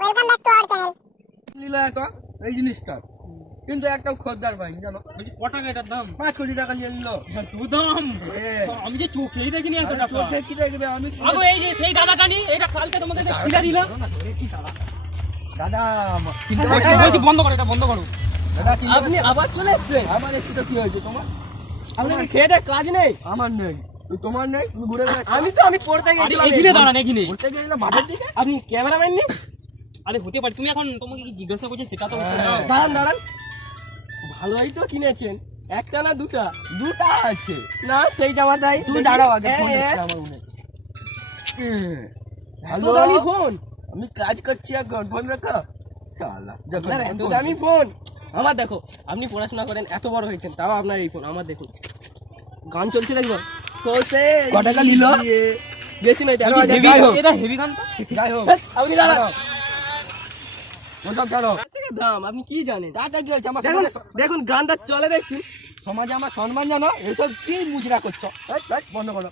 Welcome back to our channel. নিল একা এই জিনিসটা, কিন্তু একটাও খদ্দার পাইনি জানো। বলছি ক টাকা এটার দাম? 5 কোটি টাকা নিয়ে নিল। দু দাম? হ্যাঁ। আমি যে চোখেই দেখিনি এত আরে টাকা। চোখে কি দেখবে, আমি আগো এই যে সেই দাদা কানি এটা কালকে তোমাদের খিলা দিল। দাদা বলছি বন্ধ করো, এটা বন্ধ করো। দাদা চিন্তা আপনি আবার চলে এসছেন? আমার এসে তো কি হয়েছে তোমার? আপনার কি খেয়ে দেয় কাজ নেই? আমার নেই, তোমার নেই, তুমি ঘুরে বেড়াচ্ছ। আমি পড়তে আরে গেছিলাম। এখানে দাঁড়ান এখানে। ঘুরতে গেলে মাঠের দিকে। আপনি ক্যামেরাম্যান নেই? আরে হতে পারে, তুমি এখন তোমাকে কি জিজ্ঞাসা করছে সেটা তো উত্তর দাও। দাঁড়ান ভালোই তো কিনেছেন, একটা না দুটা? দুটা আছে। না সেই জামাটাই। তুমি দাঁড়াও আগে, হ্যাঁ, ফোন হ্যাঁ। এসছে আমার মনে। এত হ্যালো, দামি ফোন? আমি কাজ করছি এখন, ফোন রাখো। শালা, যখন আপনার এত ফোন দামি ফোন? আমার দেখো, আপনি পড়াশোনা করেন, এত বড় হয়েছেন, তাও আপনার এই ফোন। আমার দেখুন গান চলছে দেখবো। ক টাকা নিল? বেশি নয়, 13,000। হেভি, যাই হোক। এটা হেভি গান তো। যাই হোক, আপনি দাঁড়ান। ওসব ছাড়ো। তার থেকে দাম আপনি কি জানেন? তাতে কি হয়েছে? আমার দেখুন সমাজে- দেখুন গানটা চলে দেখুন। সমাজে আমার সম্মান জানো, এসব কি মুজরা করছো? বন্ধ করো।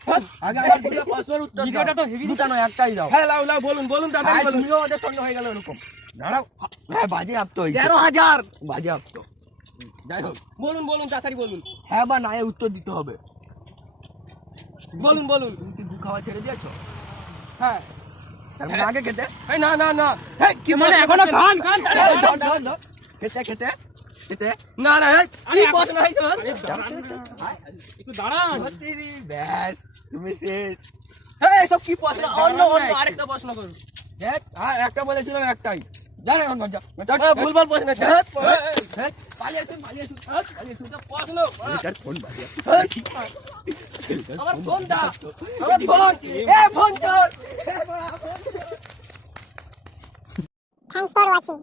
আগে আমার দুটো প্রশ্নের উত্তর দাও। ভিডিওটা তো হেভি। দুটা নয়, একটাই দাও। হ্যাঁ লাও লাও, বলুন বলুন তাড়াতাড়ি আজ বলুন। তুমিও ওদের সঙ্গে হয়ে গেল এরকম। দাঁড়াও। হ্যাঁ, বাজে আপ তো হয়েছে। 13,000। বাজে আপ তো। যাই হোক, বলুন বলুন তাড়াতাড়ি বলুন। হ্যাঁ বা না এর উত্তর দিতে হবে। বলুন বলুন। তুমি কি গু খাওয়া ছেড়ে দিয়েছো? হ্যাঁ। এখন আগে খেতে। এই না না না। হ্যাঁ, কি মানে প্রশ্ন এখনো করছো? গান গান। এই, দাও, দাও, দাও। খেতে খেতে খেতে। না না এই, কি আরে, প্রশ্ন হয়েছে? একটু দাঁড়ান। সত্যি, ব্যাস তুমি শেষ। এই সব কি প্রশ্ন? অন্য অন্য আরেকটা প্রশ্ন করুন। দেখ, আর একটা বলেছিলাম, একটাই। জানো এখন যা। ভুলভাল প্রশ্ন। পালিয়ে আসুন। প্রশ্ন এটার ফোন বাজে। আমার ফোন দাও। আমার ফোন। এ ফোন চোর। Thanks for watching.